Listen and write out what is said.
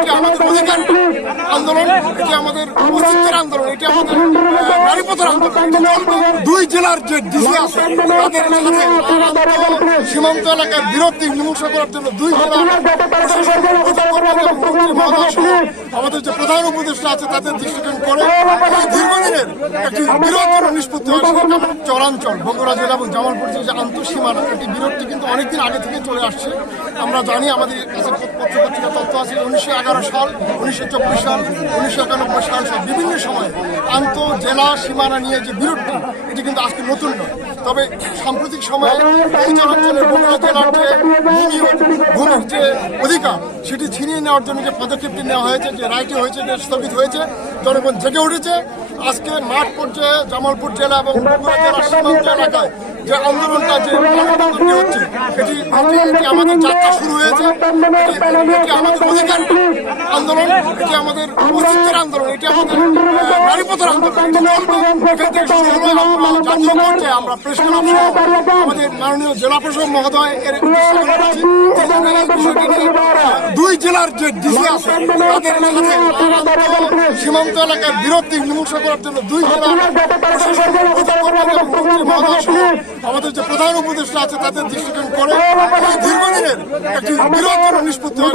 এটি আমাদের অধিকার আন্দোলন এটি আমাদের অস্তিত্বের আন্দোলন এটি আমাদের নারীপথের আন্দোলন। দুই জেলার যে ডিসি আছে তাদের সীমান্ত এলাকার বিরোধী মীমাংসা করার জন্য দুই জেলা সহ আমাদের যে প্রধান উপদেষ্টা আছে তাদের দৃষ্টিকোণ করে দীর্ঘদিনের একটি বিরোধ নিষ্পত্তি চরাঞ্চল বগুড়া জেলা এবং জামালপুর যে আন্তঃসীমানা এটি বিরোধটি কিন্তু অনেকদিন আগে থেকে চলে আসছে। আমরা জানি আমাদের কাছে আছে উনিশশো এগারো সাল, উনিশশো চব্বিশ সাল, উনিশশো একানব্বই সাল সহ বিভিন্ন সময় আন্ত জেলা, সীমানা নিয়ে যে বিরোধটি এটি কিন্তু আজকে নতুন নয়। তবে সাম্প্রতিক সময়ে জেলার যে ভূমি ভূমির যে অধিকার, সেটি ছিনিয়ে নেওয়ার জন্য যে পদক্ষেপটি নেওয়া হয়েছে, যে রায়টি হয়েছে, যে স্থগিত হয়েছে, জনগণ জেগে উঠেছে। আজকে মাঠ পর্যায়ে জামালপুর জেলা এবং জেলার সীমান্ত এলাকায় যে আন্দোলনটা যে হচ্ছে এটি এটি- আমাদের যাত্রা শুরু হয়েছে। এটি- আমাদের অধিকার। আন্দোলন। এটি আমাদের অস্তিত্বের আন্দোলন। এটি আমাদের নারীপথের আন্দোলন। এটি এখান থেকে শুরু হলো আমরা জাতীয় পর্যায়ে আমরা প্রেস ক্লাব আমাদের মাননীয় জেলা প্রশাসক মহোদয় এর দুই জেলার যে ডিসি আছে তাদের সাথে সীমান্ত এলাকার বিরোধী মীমাংসা করার জন্য দুই জেলা মন্ত্রী আমাদের যে প্রধান উপদেষ্টা আছে তাদের দৃষ্টিকোণ করে এই দীর্ঘদিনের একটি বিরোধ নিষ্পত্তি হয়